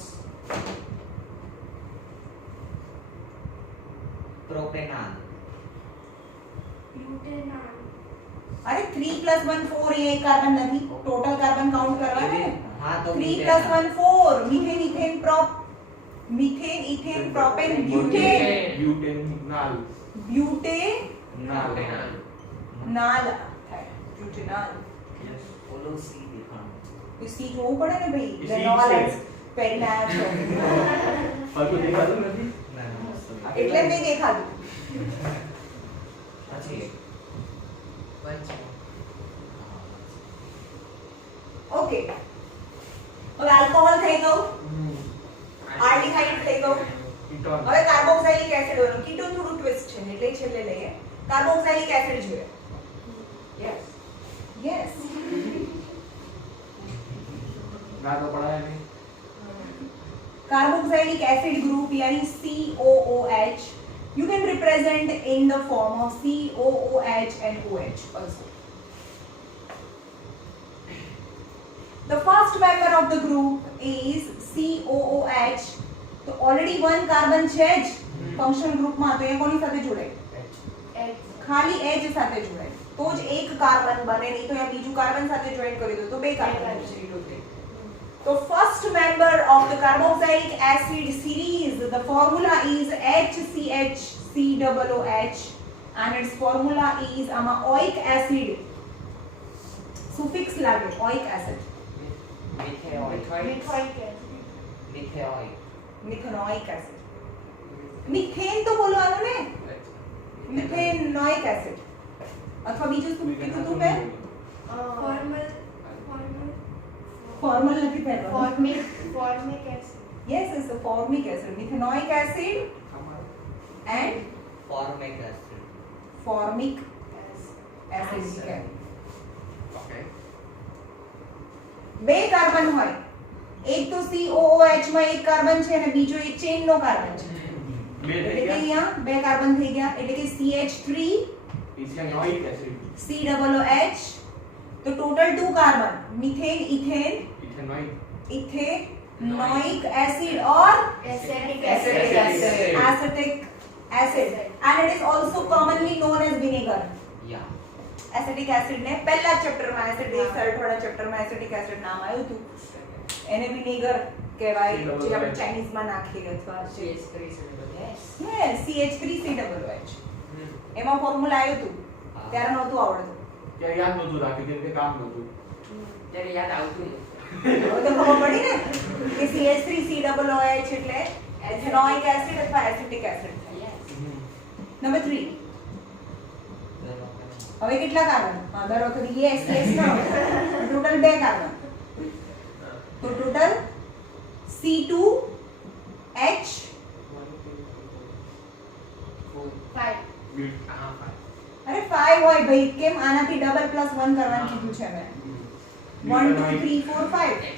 પ્રોપેનાલ. अरे 3 + 1 4 ये एक कार्बन नहीं, टोटल कार्बन काउंट करवा है। हाँ तो 3 + 1 4 methane ethane propane butane butane नाल ब्यूटेनाल થાય ब्यूटेनाल બોલો સી દેખાણ તો સી જોવું પડે ને ભાઈ એ C લેનોલ છે. પેરિનાયલ હજુ દેખાતું નથી. ના ના એટલે મેં દેખાતું પછી Bunch. ઓકે હવે આલ્કોહોલ થઈ ગયું આલ્ડીહાઇડ થઈ ગયું કીટોન હવે કાર્બોક્સિલિક એસિડ વાનો કીટોન થોડું ટ્વિસ્ટ છે એટલે છેલ્લે લઈએ કાર્બોક્સિલિક એસિડ જોઈએ Yes. યસ ના તો પડાય નહીં. carboxylic acid group yani COOH you can represent in the form of COOH and OH also. The first member of the group is COOH. तो already one carbon છે જ functional group માં તો એ કોની સાથે જોડાય ખાલી H સાથે જોડાય તો જ એક કાર્બન બને નહીં તો અહીંયા બીજું કાર્બન સાથે જોઈન કરી દો તો બે કાર્બન છે. So first member of the carboxylic acid series, the formula is HCHCOOH and its formula is oic acid. Suffix lage oic acid. મિથેઓઇક Methanoic acid. Methane तो बोलવાનું ને methanoic acid. અથવા બીજું શું કીધું તું બેન? ફોર્મલ નથી પહેરવાનું. Yes, it's the formic acid. Methanoic acid and formic acid formic acid છે. Okay. બે કાર્બન હોય એક તો COOH માં એક કાર્બન છે અને બીજો એક ચેન નો કાર્બન છે બે એટલે થઈ કે ગયા. અહીંયા બે કાર્બન થઈ ગયા એટલે કે CH3 ઇથેનોઇક એસિડ COOH તો total 2 carbon methane ethane ethanoic ethanoic acid और Acetic acetic acid and it is also commonly known as vinegar. Yeah acetic acid ने पहला चैप्टर में एसिड बेस सॉल्ट वाला चैप्टर में एसिटिक एसिड नाम आયું હતું એને વિનેગર કહેવાય જે આપણે ચાઇનીઝ માં નાખીએ અથવા CH3 yes CH3COOH એમાં ફોર્મ્યુલા આવ્યું હતું ત્યારે નહોતું આવડતું ક્યાં યાદ નહોતું રાખ્યું કેમ કે કામ નહોતું. ત્યારે યાદ આવતું નહોતું. હવે તો ખબર પડી ને કે CH3COOH એટલે એથેનોઇક એસિડ અથવા એસિટિક એસિડ થાય. Yes. નંબર 3 હવે કેટલા કાર્બન દર વખતે યસ યસ ના ટોટલ 2 કાર્બન તો ટોટલ C2H 5. બ્યુટ હા, 5. અરે 5 હોય ભાઈ કેમ આનાથી ડબલ પ્લસ 1 કરવાનું કીધું છે મેં 1 2 3 4 5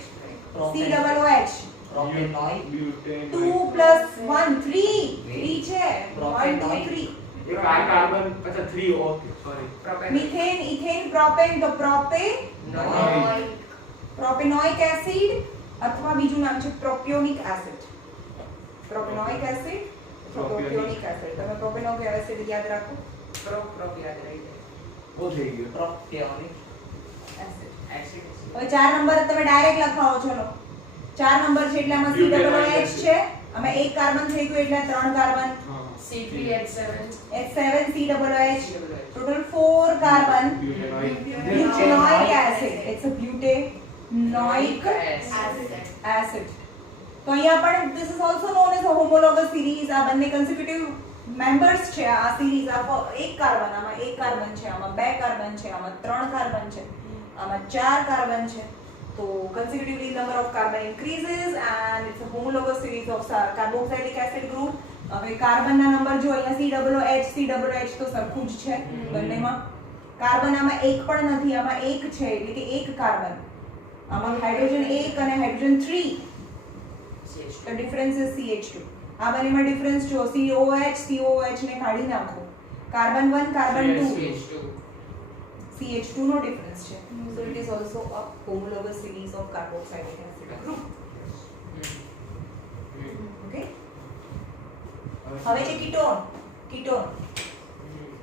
COOH પ્રોપેનોઇક બ્યુટેન 2 plus 1 3 છે 1 2 3 એક આ કાર્બન અચ્છા 3 okay sorry. Propane. Methane ethane propane तो प्रोपेनोइक एसिड अथवा બીજું નામ છે પ્રોપિયોનિક એસિડ પ્રોપેનોઇક એસિડ પ્રોપિયોનિક એસિડ તમે પ્રોપેનોઇક એસિડ યાદ રાખો Prop યાદ રહી જાય. ઓ થઈ ગયો. પ્રોપિયોનિક એસિડ Acid. હવે 4 નંબર તમે ડાયરેક્ટ લખાવો ચલો 4 નંબર છે એટલે આમાં COOH છે આમાં એક કાર્બન થઈ ગયું એટલે 3 કાર્બન હા C3H7. H7COOH total 4 carbon butanoic acid it's a butanoic acid તો અહીંયા પણ this is also known as a homologous series આ બંને consecutive members છે આ series આ એક કાર્બન આમાં એક કાર્બન છે આમાં બે કાર્બન છે આમાં 3 કાર્બન છે આમાં 4 કાર્બન છે તો consecutively number of carbon increases and it's a homologous series of carboxylic acid group હવે કાર્બનના નંબર જો અહીંયા COOH તો સરખું જ છે બંનેમાં કાર્બન આમાં એક પણ નથી આમાં એક છે એટલે કે એક કાર્બન આમાં હાઇડ્રોજન 1 અને hydrogen 3 CH2. the difference is CH2 આ બંનેમાં ડિફરન્સ જો COOH ને કાઢી નાખો કાર્બન 1 કાર્બન 2 CH2. CH2 નો ડિફરન્સ છે so it is also a homologous series of carboxylic acid group okay હવે છે કીટોન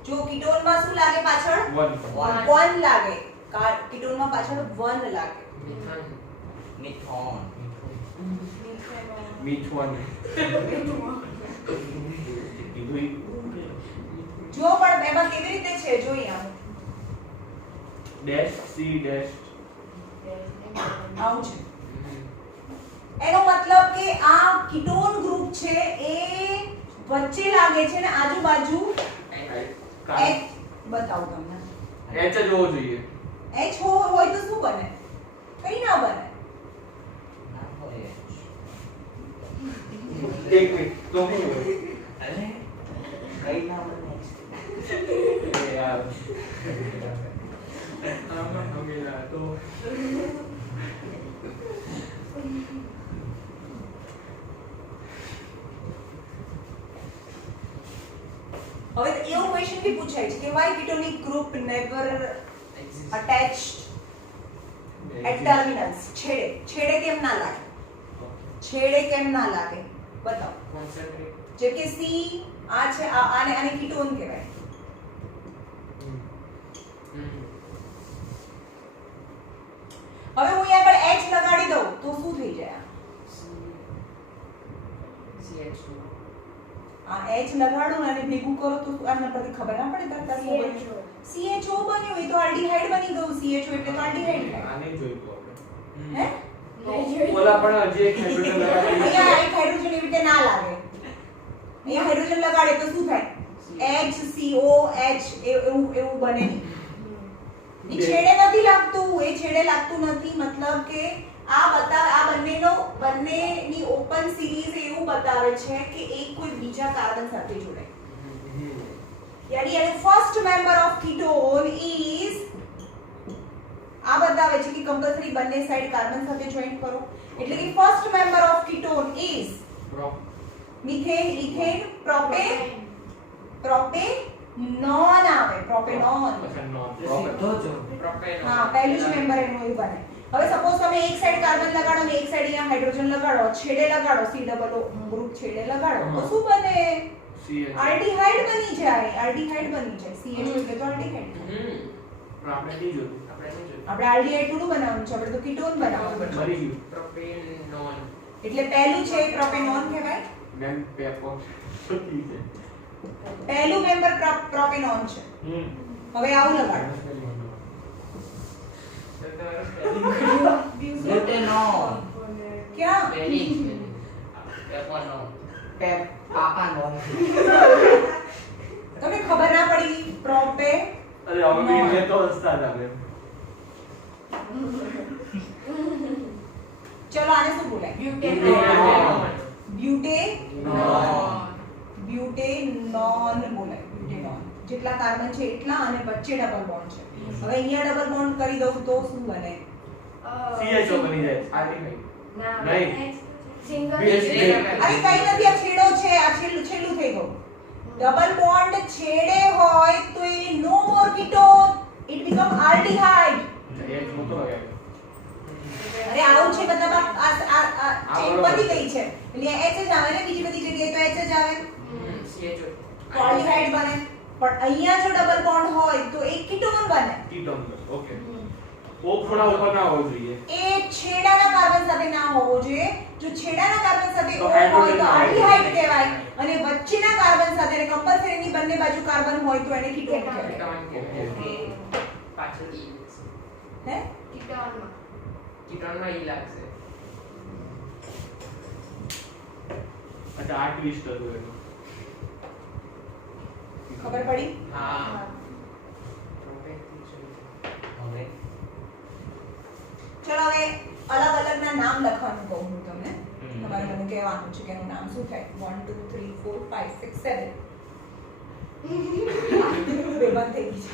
જો કીટોનમાં શું લાગે પાછળ 1 1 લાગે, કીટોનમાં પાછળ 1 લાગે. મિથાન. મિથોન. મીઠું જો પણ એમાં કેવી રીતે છે જોઈએ આમ ડેશ સી ડેશ આવું છે. એનો મતલબ કે આ કીટોન ગ્રુપ છે એ વચ્ચે લાગે છે ને આજુબાજુ H બતાવું તમને. એચ જ હોવો જોઈએ. H હોય તો શું બને? કઈ ના બને. ના હોય. એક મિનિટ તો હું અરે કઈ ના બને. યાર આમાં હમેલા તો હવે તો એવો ક્વેશ્ચન બી પૂછાય છે કે why ketonic group never attached at terminals? છેડે કેમ ના લાગે? છેડે કેમ ના લાગે બતાવો. કોન્સન્ટ્રેટ. જેમ કે C આ છે આને કીટોન કહેવાય. હવે હું અહીંયા પર H લગાડી દઉં તો શું થઈ જાય? CH2. આ H લગાડું અને ભેગું કરો તો આના પરથી ખબર ના પડે તરત શું બન્યું? CHO બન્યું. એ તો આલ્ડીહાઇડ બની ગયું. CHO એટલે તો આલ્ડીહાઇડ થાય. આને જોઈતું આપણે. હે? ઓલા પણ હજી એક હાઇડ્રોજન લગાડી અહીંયા એક હાઇડ્રોજન એવી રીતે ના લાગે. અહીંયા હાઇડ્રોજન લગાડે તો શું થાય? HCOH એવું બને નહીં. એ છેડે નથી લાગતું. એ છેડે લાગતું નથી મતલબ કે આ બંનેની ઓપન સિરીઝ એવું બતાવે છે કે એક કોઈ બીજા કાર્બન સાથે જોડાય. યાની first member of ketone is આ બતાવે છે કે કમ્પલસરી બંને સાઈડ કાર્બન સાથે જોઈન્ટ કરો. એટલે કે first member of ketone is methane, ethane, propanone આવે. પ્રોપેનોન. સીધો જ પ્રોપેનોન. હા, પહેલું જ મેમ્બર એનું એવું બને. હવે સપોઝ તમે એક સાઈડ કાર્બન લગાડો ને એક સાઈડ અહીંયા હાઇડ્રોજન લગાડો, છેડે લગાડો, C ગ્રુપ છેડે લગાડો તો શું બને? આલ્ડીહાઇડ બની જાય. આલ્ડીહાઇડ બની જાય. CH એટલે તો આલ્ડીહાઇડ. આપણે નહીં જોયું. આપણે આલ્ડીહાઇડ થોડું બનાવવાનું છે, આપણે તો કીટોન બનાવવાનું છે. મરી ગયું. પ્રોપેનોન. એટલે પહેલું છે એ પ્રોપેનોન કહેવાય. મેમ પેપર સતી છે. પહેલું મેમ્બર પ્રોપેનોન છે. હવે આવું લગાડો. ગ્લુટેનોન. ક્યાં? પેપરનો. પાપાનો. તમને ખબર ના પડી પ્રોપે. અરે હવે બી તો હસતા જ આવે. ચલો આને શું બોલાય? બ્યુટેનોન. બ્યુટેનોન બોલાય. બ્યુટેનોન. જેટલા કાર્બન છે એટલા અને વચ્ચે ડબલ બોન્ડ છે. હવે અહીંયા ડબલ બોન્ડ કરી દઉં તો શું બને? CHO બની જાય. આલ્ડીહાઇડ. નહીં. અરે કઈ નથી, આ છેડો છે. આ છેલ્લું થઈ ગયું. ડબલ બોન્ડ છેડે હોય તો એ નો મોર કીટોન, ઇટ બીકમ આલ્ડીહાઇડ. એક મોટો આવે. અરે આવું છે મતલબ આ ચેન બરોબર. બની ગઈ છે એટલે H જ આવે ને, બીજી બધી જગ્યાએ તો H જ આવે. CH2. તો આલ્ડીહાઇડ બને. પણ અહીંયા જો ડબલ બોન્ડ હોય તો એક કીટોન બને. કીટોન. ઓકે. ઓ થોડા ઉપર ના હોવો જોઈએ. એ છેડાના કાર્બન સાથે ના હોવો જોઈએ. જો છેડાના કાર્બન સાથે તો O હોય તો હાઇડ્રોજન આલ્ડીહાઇડ કહેવાય અને વચ્ચેના કાર્બન સાથે કમ્પલસરીની બંને બાજુ કાર્બન હોય તો એને કીટોન કહેવાય. કેટોન. પાછળ E. હે? કીટોનમાં E લાગશે. અચ્છા આ ટ્વિસ્ટ હતું એનું. ખબર પડી? હા. હવે ચલો હવે અલગ અલગના નામ લખવાનું કહું હું તમને. તમારે મને કહેવાનું છે કે એનું નામ શું થાય. 1 2 3 4 5 6 7 બે બંધ થઈ ગઈ છે.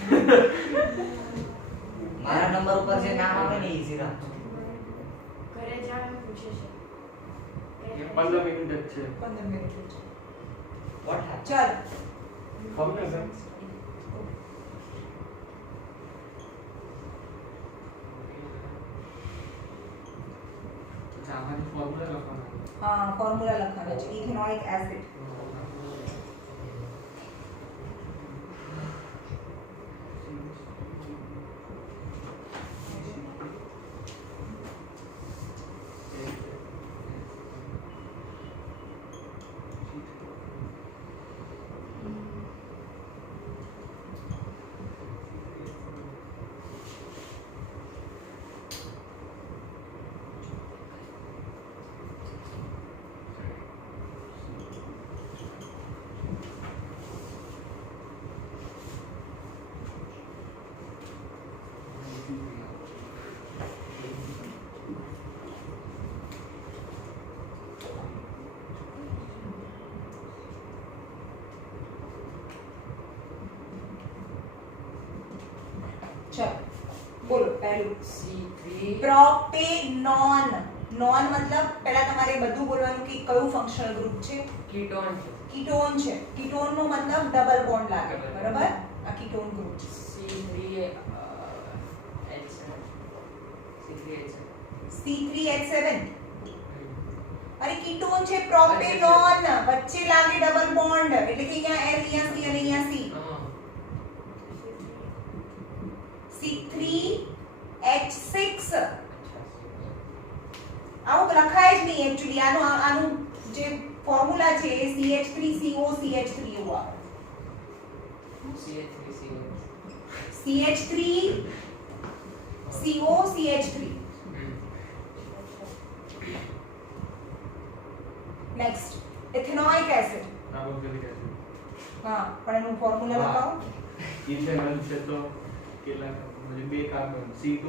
મારા નંબર ઉપર જે નામ આવે ને ઈઝી રાખો. 15 મિનિટ જ છે. 15 મિનિટ છે. What happen? ચાલ ખબર ને અચ્છા આમાંથી ફોર્મ્યુલા લખવાનો. હા, ફોર્મ્યુલા લખવાનો છે. Ethanoic acid. ચલો બોલો પહેલું C3 પ્રોપેનોન નોન મતલબ પહેલા તમારે બધું બોલવાનું કે કયું ફંક્શનલ ગ્રુપ છે કીટોન છે. કીટોન છે કીટોન નો મતલબ ડબલ બોન્ડ લાગે Double bond. બરાબર આ કીટોન ગ્રુપ છે C3H7 અરે કીટોન છે પ્રોપેનોન વચ્ચે લાગે ડબલ બોન્ડ એટલે કે અહીંયા L અહીંયા C અને અહીંયા C C3H6 આવું લખાય જ નહીં એક્ચ્યુઅલી આનું જે ફોર્મ્યુલા છે એ CH3CO CH3 એવું આવે CH3CO CH3 next ethanoic acid carboxylic acid હા પણ એનું ફોર્મ્યુલા લખાવો ઇથેનોલ છે તો કેટલા म्हणजे બે carbon C2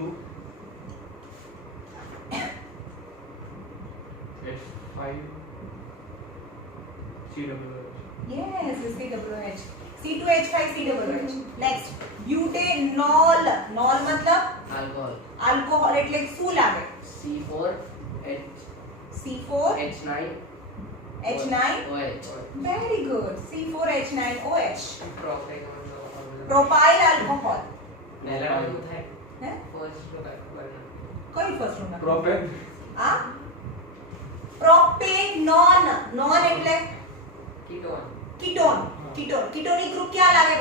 H5 COOH yes COOH C2H5COOH next butanol નોલ મતલબ આલ્કોહોલ આલ્કોહોલ એટલે શું લાગે C4H9 very good C4H9OH propyl alcohol હે કઈ ફર્સ્ટ રૂમ પ્રોપેન આ પ્રોપેનોન નોન એટલે કીટોન કીટોનિક ગ્રુપ ક્યાં લાગે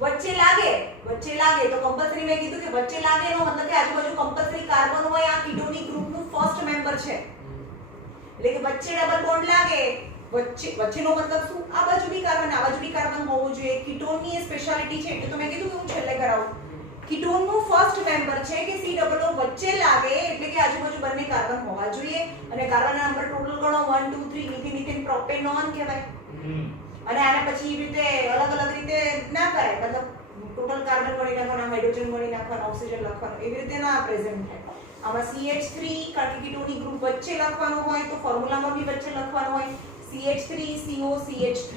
વચ્ચે લાગે તો કંપલ્સરી મેં કીધું કે વચ્ચે લાગે એનો મતલબ કે આજુબાજુ કંપલ્સરી કાર્બન હોય આ કીટોનિક ગ્રુપનું ફર્સ્ટ મેમ્બર છે એટલે કે વચ્ચે ડબલ બોન્ડ લાગે વચ્ચેનો મતલબ શું આ બાજુ બી કાર્બન હોવું જોઈએ કીટોનની એ સ્પેશિયાલિટી છે એટલે તો મેં કીધું કે હું છેલ્લે કરાવું કીટોનનું ફર્સ્ટ મેમ્બર છે કે COO વચ્ચે લાગે એટલે કે આજુબાજુ બંને કાર્બન હોવા જોઈએ અને કાર્બનના નંબર ટોટલ ગણો 1 2 3 મિથેન પ્રોપેનોન કહેવાય અને આને પછી એવી રીતે અલગ રીતે ના કરાય મતલબ ટોટલ કાર્બન ગણી નાખવાના હાઇડ્રોજન ગણી નાખવાના ઓક્સિજન લખવાનું એવી રીતે ના પ્રેઝન્ટ થાય આમાં CH3 કારણ કે કીટોનિક ગ્રુપ વચ્ચે લખવાનું હોય તો ફોર્મ્યુલામાં બી વચ્ચે લખવાનું હોય CH3CO CH3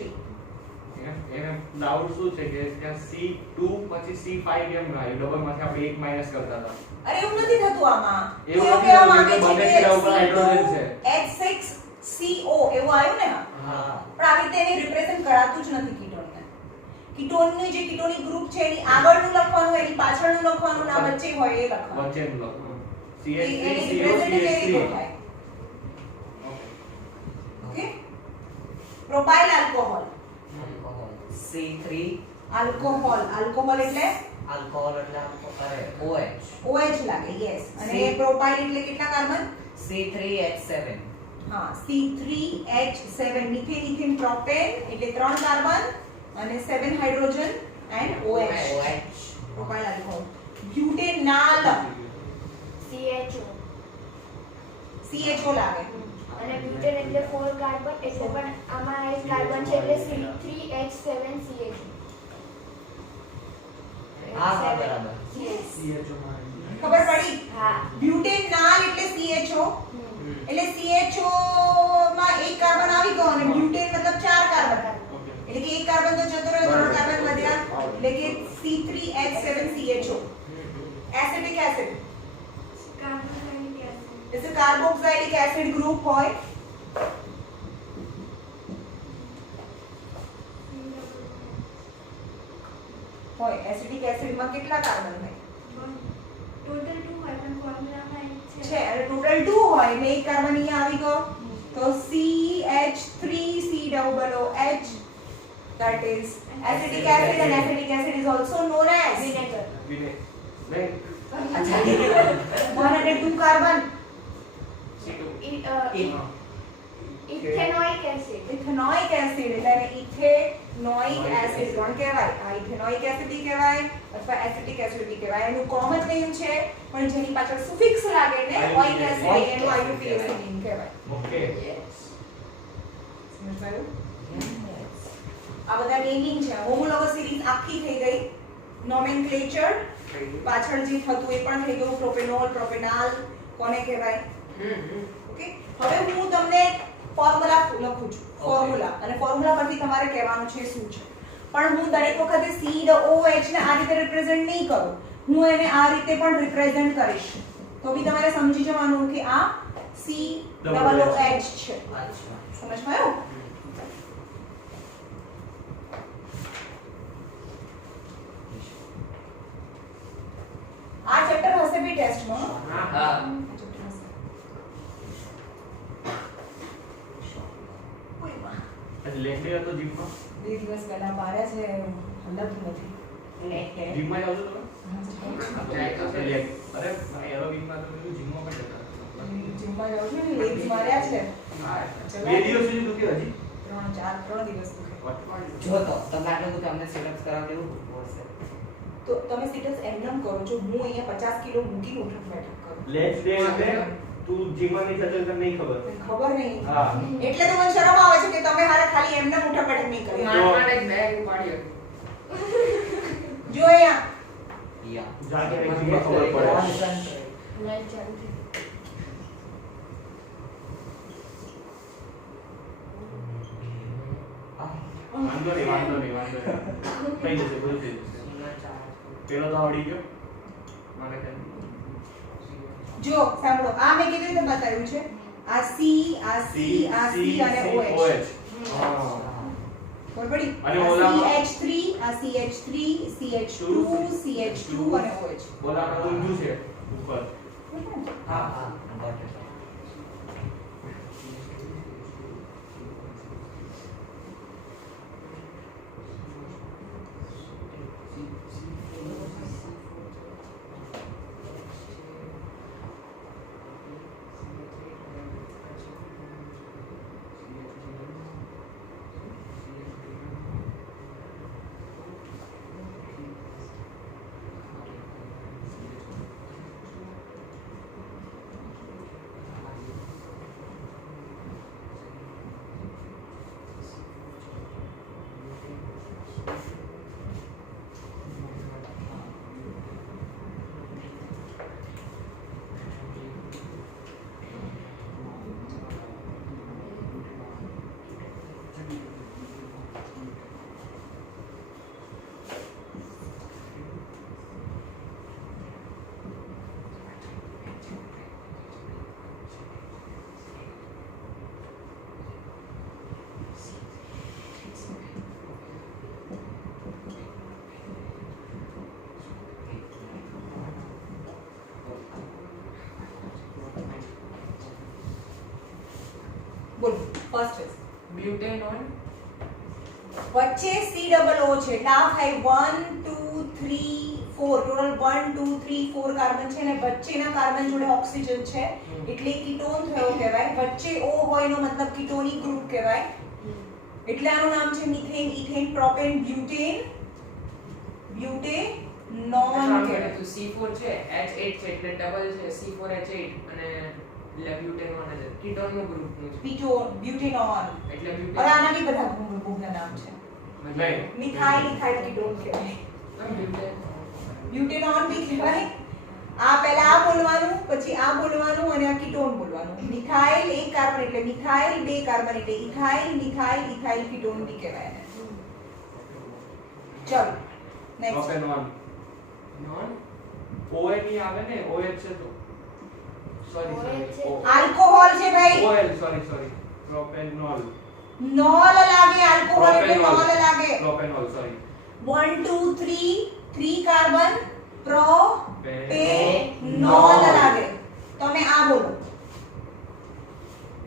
એને ડાઉટ શું છે કે ત્યાં C2 પછી C5 એમ ગણાયું ડબલ માંથી આપણે એક માઈનસ કરતા હતા અરે એવું નથી થતું આમાં એવું એવું નથી કહેવા થતું, માંગે બંને છે સિરા ઉપર હાઇડ્રોજન છે. H6CO એવું આવ્યું ને હા પણ આવી રીતે એને રિપ્રેઝન્ટ કરાતું જ નથી કીટોનને કીટોનનું જે કીટોનિક ગ્રુપ છે એની આગળનું લખવાનું એની પાછળનું લખવાનું ના વચ્ચે હોય એ લખવાનું વચ્ચેનું લખવાનું એની CH3CO representation એવી CH3 થાય okay propyl alcohol C3 alcohol એટલે આલ્કોહોલ એટલે અરે OH લાગે યસ અને C- પ્રોપાઇલ એટલે કેટલા કાર્બન C3H7 હા C3H7 મિથેન પ્રોપેન એટલે 3 કાર્બન અને 7 hydrogen and OH propyl alcohol butanal CHO લાગે અને બ્યુટેન એટલે 4 કાર્બન એટલે પણ આમાં એક કાર્બન છે એટલે C3H7CH હા બરાબર ખબર પડી હા બ્યુટેનાલ એટલે CHO એટલે CHO માં એક કાર્બન આવી ગયો અને બ્યુટેન મતલબ 4 કાર્બન એટલે કે એક કાર્બન તો જતો રહ્યો 3 કાર્બન વધ્યા એટલે કે C3H7CHO એસિડિક એસિડ એટલે કાર્બોક્સિલિક એસિડ ગ્રુપ હોય એસિડિક એસિડમાં કેટલા કાર્બન હોય ટોટલ 2 હોય પણ ફોર્મ્યુલામાં એક છે અને ટોટલ 2 હોય એટલે એક કાર્બન અહીંયા આવી ગયો તો CH3COOH that is acetic acid and acetic acid is also known as vinegar one and 2 carbon ethanoic acid ethanoic acid એટલે ઇથેનોઇક એસિડ કોણ કહેવાય આ ઇથેનોઇક એસિડ બી કહેવાય અથવા એસિટિક એસિડ બી કહેવાય એનું કોમન નેમ છે પણ જેની પાછળ સુફિક્સ લાગે ને ઓઇક એસિડ એનું IUPAC નેમ કહેવાય ઓકે સમજાયું આ બધા નેમિંગ છે હોમોલોગસ સિરીઝ આખી થઈ ગઈ નોમેનક્લેચર પાછળ જે થતું એ પણ થઈ ગયું પ્રોપેનોલ પ્રોપેનાલ કોને કહેવાય ઓકે હવે હું તમને ફોર્મ્યુલા લખું છું ફોર્મ્યુલા અને ફોર્મ્યુલા પરથી તમારે કહેવાનું છે શું છે પણ હું દરેક વખતે COO OH ને આ રીતે રિપ્રેઝન્ટ નહીં કરું, હું એને આ રીતે પણ રિપ્રેઝન્ટ કરીશ, તો બી તમારે સમજી જવાનું કે આ COOH છે. અચ્છા સમજમાં આવ્યું? આ ચેપ્ટર હશે બી ટેસ્ટમાં. હા આજે લેગ ડે હતો જીમમાં. 2 દિવસ પહેલા માર્યા છે, હલતું નથી. જીમમાં જાવ છો તમે? જાય તો છે. લેગ. અરે એરોબિકમાં તો પેલું જીમમાં પણ જતા હતા. જીમમાં જાઉં છું ને, લેગ્સ માર્યા છે. બે દિવસ સુધી દુખે હજી. 3 દિવસ દુખે. જો તો તમને આટલું બધું અમને સિલેક્ટ કરાવ દેવું હશે તો તમે સિટસ એમનેમ કરો છો, હું અહીંયા 50 કિલો મૂકીને ઉઠક બેઠક કરું. લેગ ડે એટલે તું જીમમાં નહીં જતો તને નહીં ખબર. ખબર નહીં. હા. એટલે તો મને શરમ આવે છે કે તમે હારે ખાલી એમને ઉઠક બેઠક નહીં કરી. માંડ એક બેગ ઉપાડી હતી. જો અહીંયા યા જા કે જીમમાં ખબર પડે. લાઈટ ચાલુ થઈ. વાંધો નહીં, વાંધો નહીં, વાંધો નહીં. થઈ જશે, બધું થઈ જશે. પેલો તો આવડી ગયો. મને કઈ જો સાંભળો, આ મેં કેવી રીતે બતાવ્યું છે, આ C, આ C, આ C અને OH. હા. ખબર પડી? અને આ ઓલામાં? CH3, આ CH3, CH2, CH2 અને OH. બોલામાં ઊંધું છે ઉપર. હા હા got it. બોલો ફર્સ્ટ છે બ્યુટેનોન વચ્ચે COO છે એટલે આ થાય 1 2 3 4 ટોટલ 1 2 3 4 કાર્બન છે અને વચ્ચેના કાર્બન જોડે ઓક્સિજન છે એટલે કીટોન થયો કહેવાય. વચ્ચે O હોય એનો મતલબ કીટોનિક ગ્રુપ કહેવાય. એટલે આનું નામ છે મિથેન, ઇથેન, પ્રોપેન, બ્યુટેન, બ્યુટેનોન કહેવાય. તો C4 છે H8 છે એટલે ડબલ છે C4H8 અને એટલે બ્યુટેનોન છે કીટોન નું ગ્રુપ નું છે બ્યુટેનોન. એટલે હવે બ્યુટેન આના બી બધા ગ્રુપના નામ છે. નહીં. મિથાઇલ, ઇથાઇલ કીટોન કહેવાય. બ્યુટેનોન બી કહેવાય. આ પહેલા આ બોલવાનું, પછી આ બોલવાનું અને આ કીટોન બોલવાનું. મિથાઇલ એક કાર્બન એટલે મિથાઇલ, બે કાર્બન એટલે ઇથાઇલ, મિથાઇલ, ઇથાઇલ કીટોન બી કહેવાય એને. ચલો નેક્સ્ટ. પ્રોપેનોન. નોન OH નહીં આવે ને, OH છે તો. સોરી OH છે. સોરી. આલ્કોહોલ છે ભાઈ. OL sorry sorry. પ્રોપેનોલ. નોલ લાગે, આલ્કોહોલ એટલે પ્રોપેનોલ. નોલ લાગે. Propanol sorry. 1 2 3 3 કાર્બન પ્રોપેનોલ નોલ. લાગે. તમે આ બોલો.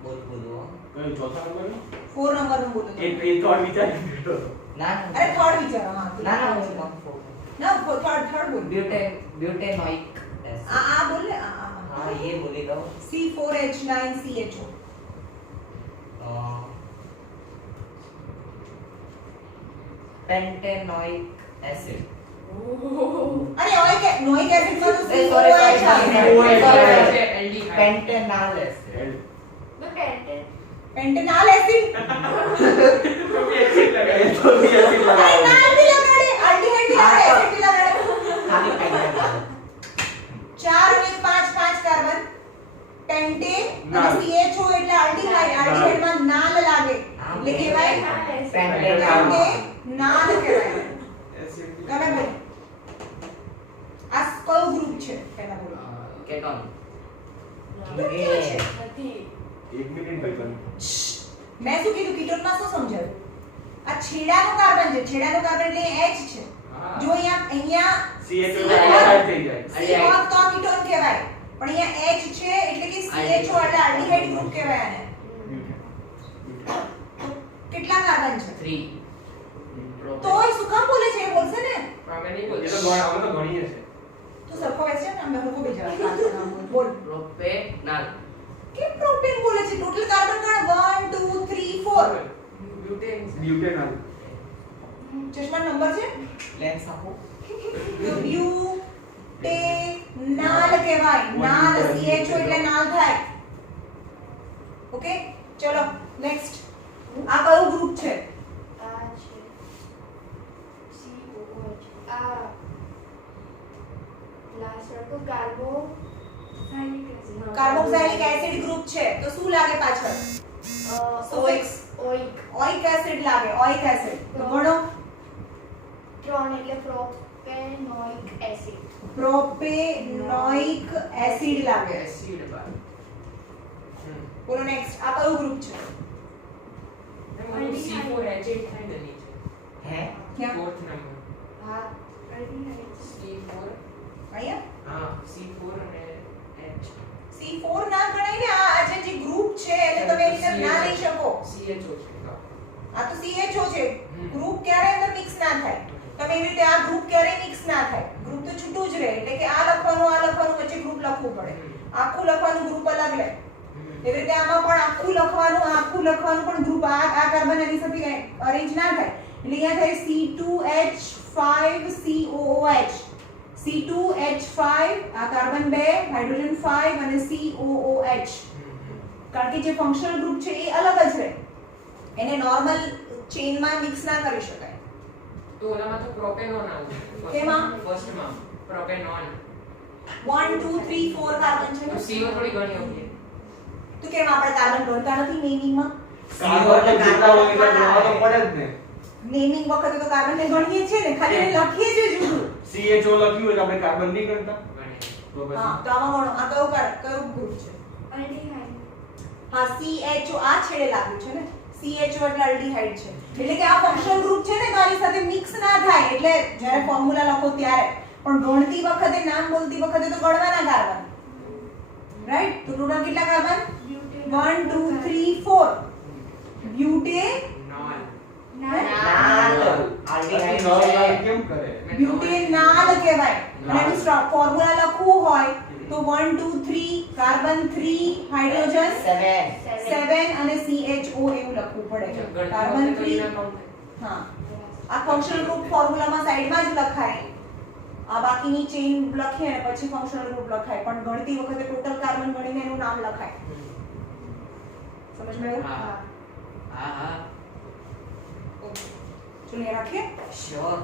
બોલ બોલો કયો ચોથા નંબરનો? 4 નંબરનું બોલો. એક એ તો વિચારી બેઠો હતો. ના અરે થર્ડ વિચારો. હા ના ના હું કોણ ના થર્ડ બોલ. ब्यूटेनोइक एसिड આ બોલ ને આ हाँ ये बोली दो C4H9CHO. पेंटेनोइक एसिड અરે ઓય કે નોઇક એસિડ માં તો sorry, COH sorry, આવે. sorry. છે એલ્ડિહાઇડ पेंटेनॉल एसिड તો પેન્ટેન પેન્ટેનોલ એસિડ. એ તો બી એસિડ અરે લગાવો. નાલ ભી લગાડે, આલ્ડીહાઇડ ભી લગાડે, એસિડ ભી લગાડે. खाली पेंटेनॉल 4 અને 5 કાર્બન પેન્ટે નાલ. અને CHO એટલે આલ્ડીહાઇડ. આલ્ડીહાઇડ માં નાલ લાગે એટલે કહેવાય पेंटेनॉल પેન્ટે નાલ કહેવાય. એસિડ તમે બોલો. કેટોન ક્યાં છે? નથી. એક મિનિટ ભાઈ મેં શું કીધું કીટોનમાં શું સમજાયું? આ છેડાનું કાર્બન છે, છેડાનું કાર્બન એટલે H છે. હા. જો અહીંયા CH C ઓવર થઈ જાય C હોત તો આ કીટોન કહેવાય, પણ અહીંયા H છે એટલે કે CHO એટલે આલ્ડીહાઇડ ગ્રુપ કહેવાય આને. કેટલા કાર્બન છે? 3 તોય શું કામ બોલે છે? એ બોલશે ને. અમે નહીં એ બોલતા. તો અમે તો ગણીએ છે તું સરખો બેસશે ને અમે હરખો બેસા. બોલ. પ્રોપેનોલ કેમ પ્રોપેન બોલે છે? ટોટલ કાર્બન ગણ 1 2 3 4. બ્યુટેન બ્યુટેનોલ ચશ્મા નંબર છે? લેન્સ આપો તો બ્યુટેનાલ કહેવાય. નાલ CHO એટલે નાલ થાય. ઓકે ચલો નેક્સ્ટ. આ કયું ગ્રુપ છે? આ છે COH. આ લાસ્ટ હતો carboxylic acid. Carboxylic acid group છે. તો શું લાગે પાછળ? ઓઇક. ઓઇક એસિડ લાગે. ઓઇક એસિડ. તો ગણો. 3 એટલે પ્રોપેનોઇક એસિડ. પ્રોપેનોઇક એસિડ લાગે. એસિડ બાર બોલો નેક્સ્ટ. આ કયું ગ્રુપ છે? C4H8 થાય ને નીચે હે ક્યાં? 4th નંબર હા અલ્ડીહાઇડ. C4 અહીંયા હા C4 અને H C4 ના ગણાય ને. આ જે ગ્રુપ છે એને તમે એની અંદર ના લઈ શકો. CHO છે તો આ તો CHO છે. હમ. ગ્રુપ ક્યારે અંદર મિક્સ ના થાય. તમે એવી રીતે આ ગ્રુપ ક્યારે મિક્સ ના થાય. ગ્રુપ તો છૂટું જ રહે. એટલે કે આ લખવાનું વચ્ચે ગ્રુપ લખવું પડે. આખું લખવાનું ગ્રુપ અલગ લે. એવી રીતે આમાં પણ આખું લખવાનું પણ ગ્રુપ આ કાર્બન એની સાથે અરેન્જ ના થાય. એટલે અહીંયા થાય C2H5COOH. C2H5 આ કાર્બન 2 હાઇડ્રોજન 5 અને COOH. કારણ કે જે ફંક્શનલ ગ્રુપ છે એ અલગ જ રહે. એને નોર્મલ ચેઇનમાં મિક્સ ના કરી શકાય. તો ઓલામાં તો પ્રોપેનોન આવે કેમાં? ફર્સ્ટમાં પ્રોપેનોન 1 2 3 4 કાર્બન છે તો ને. CO થોડી ઘણી આવતી તો કેમ આપણે કાર્બન ગણતા નથી નેમિંગમાં? કાર્બન તો જેટલા હોય એટલા ગણવા તો પડે જ ને નેમિંગ વખતે તો કાર્બન ને ગણીએ છીએ ને, ખાલી એને લખીએ છીએ જુદું. CHO લખ્યું એટલે આપણે કાર્બન નહીં ગણતા ગણી તો હા પછી તો આમાં ગણો. આ કયું ગ્રુપ છે? અલ્ડીહાઇડ. હા CHO આ છેડે લાગ્યું છે ને. CHO એટલે આલ્ડીહાઇડ છે. એટલે કે આ ફંક્શનલ ગ્રુપ છે ને તો આની સાથે મિક્સ ના થાય. એટલે જ્યારે ફોર્મ્યુલા લખો ત્યારે પણ ગણતી વખતે નામ બોલતી વખતે તો ગણવાના કાર્બન. રાઈટ? તો ટોટલ કેટલા carbon? 1 2 3 4. Non Nal aldehyde normal છે કેમ કરે બ્યુટેનાલ કહેવાય. અને એનું ફોર્મ્યુલા લખવું હોય તો 1 2 3 કાર્બન 3 હાઇડ્રોજન 7 અને CHO એવું લખવું પડે. કાર્બન 3 હા આ ફંક્શનલ ગ્રુપ ફોર્મ્યુલામાં સાઈડમાં જ લખાય. આ બાકીની ચેઇન લખીએ અને પછી ફંક્શનલ ગ્રુપ લખાય. પણ ગણતી વખતે ટોટલ કાર્બન ગણીને એનું નામ લખાય. સમજ માં આવ્યું? હા ચલો એ રાખીએ. શ્યોર